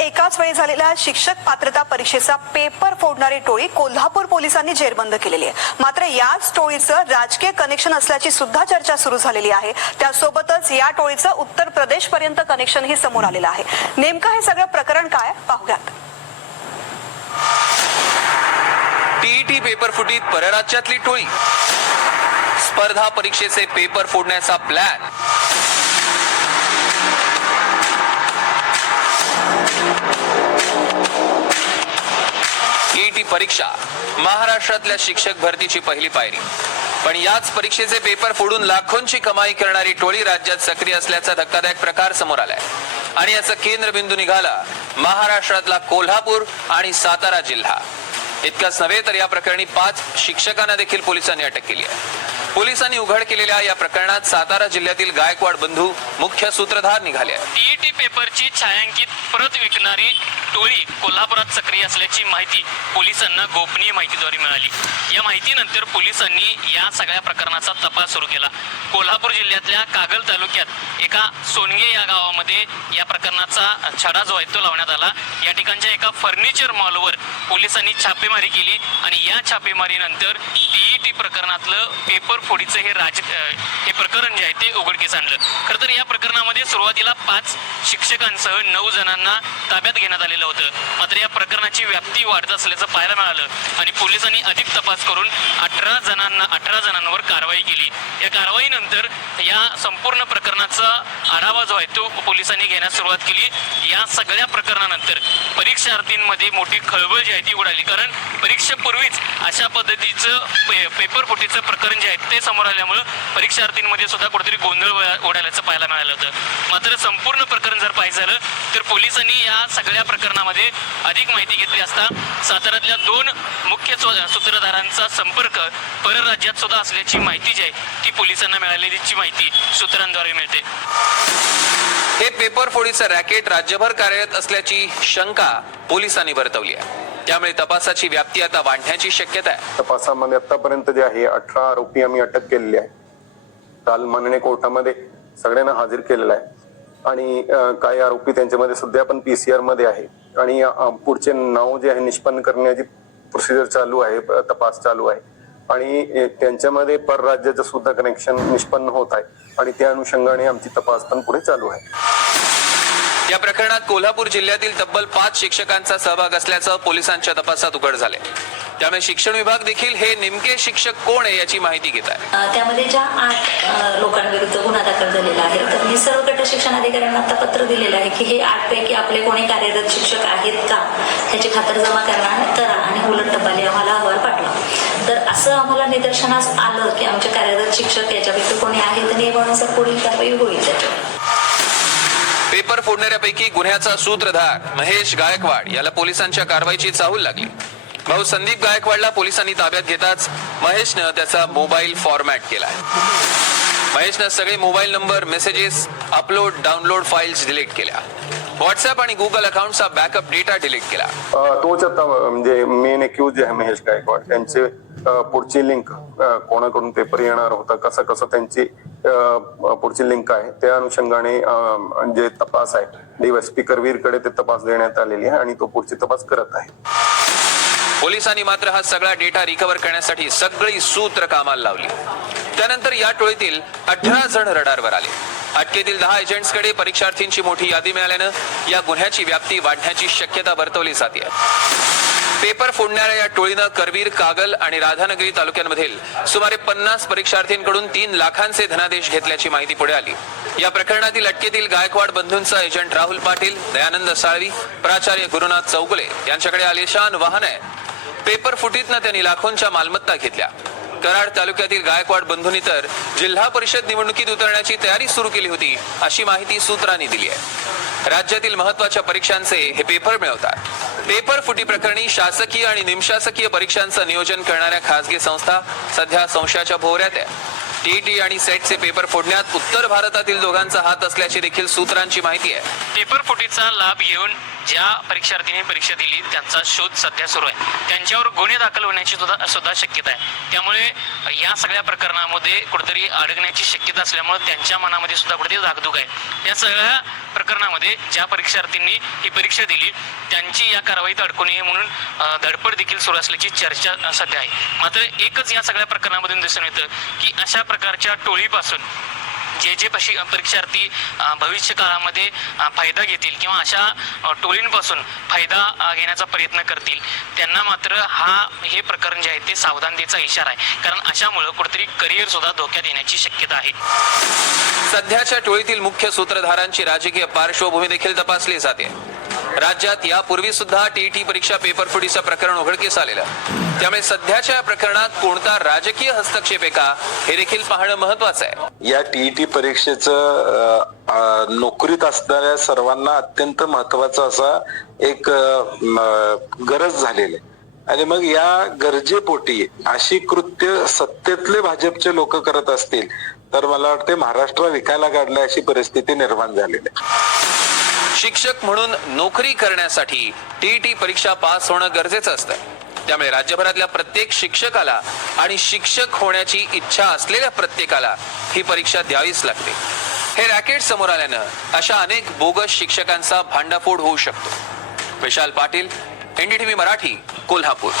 एकाच वेळी झालेल्या शिक्षक पात्रता परीक्षेचा पेपर फोडणारी टोळी कोल्हापूर पोलिसांनी जेरबंद केलेली आहे. मात्र याच टोळीचं राजकीय कनेक्शन असल्याची सुद्धा चर्चा सुरू झालेली आहे. त्यासोबतच या टोळीचं उत्तर प्रदेश पर्यंत कनेक्शनही समोर आलेलं आहे. नेमकं हे सगळं प्रकरण काय पाहूयात. टीईटी पेपर फुटीत परराज्यातली टोळी. स्पर्धा परीक्षेचे पेपर फोडण्याचा प्लॅन ईटी परीक्षा महाराष्ट्रातल्या शिक्षक भरतीची पहिली पायरी. पण याच परीक्षेचे पेपर फोडून लाखोंची कमाई करणारी टोळी राज्यात सक्रिय असल्याचा धक्कादायक प्रकार समोर आलाय. आणि याचा केंद्रबिंदू निघाला महाराष्ट्रातला कोल्हापूर आणि सातारा जिल्हा. इतकाच नव्हे तर या प्रकरणी पाच शिक्षकांना देखील पोलिसांनी अटक केली आहे. पोलिसांनी उघड केलेल्या या प्रकरणात सातारा जिल्ह्यातील गायकवाड बंधू मुख्य सूत्रधार निघाले टीईटी पेपरची छायांकित प्रत विकणारी टोळी कोल्हापुरात सक्रिय असल्याची माहिती पोलिसांना गोपनीय माहितीद्वारे मिळाली. या माहितीनंतर पोलिसांनी या सगळ्या प्रकरणाचा तपास सुरू केला. कोल्हापूर जिल्ह्यातल्या कागल तालुक्यात एका सोनगे या गावामध्ये या प्रकरणाचा छडा जो आहे तो लावण्यात आला. या ठिकाणच्या एका फर्निचर मॉलवर पोलिसांनी छापेमारी केली आणि या छापेमारीनंतर टीई प्रकरणातलं पेपर फोडीचं हे राज हे प्रकरण जे आहे ते उघडकीस आणलं. खरं तर या प्रकरणामध्ये सुरुवातीला पाच शिक्षकांसह नऊ जणांना ताब्यात घेण्यात आलेलं होतं. मात्र या प्रकरणाची व्याप्ती वाढत असल्याचं पाहायला मिळालं आणि पोलिसांनी अधिक तपास करून अठरा जणांना अठरा जणांवर कारवाई केली. या कारवाईनंतर या संपूर्ण प्रकरणाचा आढावा जो आहे तो पोलिसांनी घेण्यास सुरुवात केली. या सगळ्या प्रकरणानंतर परीक्षार्थींमध्ये मोठी खळबळ जी आहे ती उडाली. कारण परीक्षेपूर्वीच अशा पद्धतीचं पे- पेपर फुटीचं प्रकरण जे आहे ते समोर आल्यामुळं परीक्षार्थींमध्ये सुद्धा कुठेतरी गोंधळ उडाल्याचं पाहायला मिळालं होतं. मात्र संपूर्ण प्रकरण जर पोलिसांनी या सगळ्या प्रकरणामध्ये अधिक माहिती घेतली असता साताऱ्यातल्या दोन मुख्य सूत्रधारांचा संपर्क परराज्यात सुद्धा असल्याची माहिती जी आहे ती पोलिसांना मिळालेलीची माहिती सूत्रांद्वारे मिळते. हे पेपर फोडीचं रॅकेट राज्यभर कार्यरत असल्याची शंका पोलिसांनी वर्तवली आहे. त्यामुळे तपासाची व्याप्ती आता वाढण्याची शक्यता आहे. तपासामध्ये आतापर्यंत जे आहे अठरा आरोपी आम्ही अटक केलेले आहे. काल माननीय कोर्टामध्ये सगळ्यांना हाजीर केलेला आहे. आणि काही आरोपी त्यांच्यामध्ये सध्या पण पीसीआरमध्ये आहे. आणि पुढचे नाव जे आहे निष्पन्न करण्याची प्रोसिजर चालू आहे तपास चालू आहे. आणि त्यांच्यामध्ये परराज्याचं सुद्धा कनेक्शन निष्पन्न होत आहे. आणि त्या अनुषंगाने आमची तपास पण पुढे चालू आहे. या प्रकरणात कोल्हापूर जिल्ह्यातील तब्बल पाच शिक्षकांचा सहभाग असल्याचं पोलिसांच्या तपासात उघड झाले त्यामुळे शिक्षण विभाग देखील हे नेमके शिक्षक कोण आहे याची माहिती घेत आहे. त्यामध्ये ज्या आठ लोकांविरुद्ध गुन्हा दाखल झालेला आहे तर मी सर्व गट शिक्षण अधिकाऱ्यांना आता पत्र दिलेलं आहे की हे आठ पैकी आपले कोणी कार्यरत शिक्षक आहेत का? ह्याची खातरजमा करणार करा आणि उलट टपाली आम्हाला अहवाल पाठवा. तर असं आम्हाला निदर्शनास आलं की आमचे कार्यरत शिक्षक याच्यापैकी कोणी आहेत तर नियमानुसार पुढील कारवाई होईल त्याच्यावर. पेपर फोडणाऱ्यापैकी गुन्ह्याचा सूत्रधार महेश गायकवाड याला पोलिसांच्या कारवाईची चाहूल लागली. भाऊ संदीप गायकवाडला पोलिसांनी ताब्यात घेताच महेशनं त्याचा मोबाईल फॉर्मॅट केलाय. महेशनं सगळे mobile number messages upload download files delete केल्या. व्हॉट्सअप आणि गुगल अकाउंटचा बॅकअप डेटा डिलीट केला. अं, तोच आता म्हणजे मेन एक्यूज जे आहे महेश गायकवाड त्यांचे पुढची लिंक कोणाकडून पेपर येणार होता कसं कसं त्यांची पुढची लिंक आहे त्या अनुषंगाने जे तपास आहे डीएसपी करवीरकडे ते तपास देण्यात आलेली आहे आणि तो पुढची तपास करत आहे. पोलिसांनी मात्र हा सगळा डेटा रिकव्हर करण्यासाठी सगळी सूत्र कामाला लावली. त्यानंतर या टोळीतील अठरा जण रडारवर आले. अटकेतील दहा एजंट्सकडे परीक्षार्थींची मोठी यादी मिळाल्यानं या गुन्ह्याची व्याप्ती वाढण्याची शक्यता वर्तवली जाते. पेपर फोडणाऱ्या या टोळीनं करवीर कागल आणि राधानगरी तालुक्यांमधील सुमारे पन्नास परीक्षार्थींकडून तीन लाखांचे धनादेश घेतल्याची माहिती पुढे आली. या प्रकरणातील अटकेतील गायकवाड बंधूंचा एजंट राहुल पाटील दयानंद साळवी प्राचार्य गुरुनाथ चौगुले यांच्याकडे आलिशान वाहन आहे. पेपर फुटीतनं त्यांनी लाखोंच्या मालमत्ता घेतल्या. कराड तालुक्यातील गायकवाड बंधूंनी तर जिल्हा परिषद निवडणुकीत उतरण्याची तयारी सुरू केली होती अशी माहिती सूत्रांनी दिली आहे. राज्यातील महत्त्वाच्या परीक्षांचे हे पेपर मिळवतात. पेपर फुटी प्रकरणी शासकीय आणि निमशासकीय परीक्षांचं नियोजन करणाऱ्या खासगी संस्था सध्या संशयाच्या भोवऱ्यात आहे. टीईटी आणि सेटचे पेपर फोडण्यात उत्तर भारतातील दोघांचा हात असल्याची देखील सूत्रांची माहिती आहे. पेपर फुटीचा लाभ घेऊन ज्या परीक्षार्थींनी परीक्षा दिली त्यांचा शोध सध्या सुरू आहे. त्यांच्यावर गुन्हे दाखल होण्याची सुद्धा सुद्धा शक्यता आहे. त्यामुळे या सगळ्या प्रकरणामध्ये कुठेतरी अडकण्याची शक्यता असल्यामुळे त्यांच्या मनामध्ये सुद्धा कुठेतरी धाकधूक आहे. या सगळ्या प्रकरणामध्ये ज्या परीक्षार्थींनी ही परीक्षा दिली त्यांची या कारवाईत अडकू नये म्हणून धडपड देखील सुरू असल्याची चर्चा सध्या आहे. मात्र एकच या सगळ्या प्रकरणामधून दिसून येतं की अशा प्रकारच्या टोळीपासून जे जे पशी परीक्षार्थी भविष्य काळामध्ये फायदा घेतील किंवा अशा टोळींपासून फायदा घेण्याचा प्रयत्न करतील त्यांना मात्र हा हे प्रकरण जे आहे ते सावधानतेचा इशारा आहे. कारण अशामुळं कुठेतरी करिअर सुद्धा धोक्यात येण्याची शक्यता आहे. सध्याच्या टोळीतील मुख्य सूत्रधारांची राजकीय पार्श्वभूमी देखील तपासली जाते. राज्यात यापूर्वी सुद्धा टीईटी परीक्षा पेपर फुटीचं प्रकरण उघडकीस आलेलं. त्यामुळे सध्याच्या या प्रकरणात कोणता राजकीय हस्तक्षेप आहे का हे देखील पाहणं महत्वाचं आहे. या टीईटी परीक्षेचं नोकरीत असणाऱ्या सर्वांना अत्यंत महत्त्वाचा असा एक गरज झालेली आहे. आणि मग या गरजेपोटी अशी कृत्य सत्तेतले भाजपचे लोक करत असतील तर मला वाटते महाराष्ट्र विकायला काढल्या अशी परिस्थिती निर्माण झालेली आहे. शिक्षक म्हणून नोकरी करण्यासाठी टीईटी परीक्षा पास होणं गरजेचं असतं. त्यामुळे राज्यभरातल्या प्रत्येक शिक्षकाला आणि शिक्षक होण्याची इच्छा असलेल्या प्रत्येकाला ही परीक्षा द्यावीच लागते. हे रॅकेट समोर आल्यानं अशा अनेक बोगस शिक्षकांचा भांडाफोड होऊ शकतो. विशाल पाटील एनडीटीव्ही मराठी कोल्हापूर.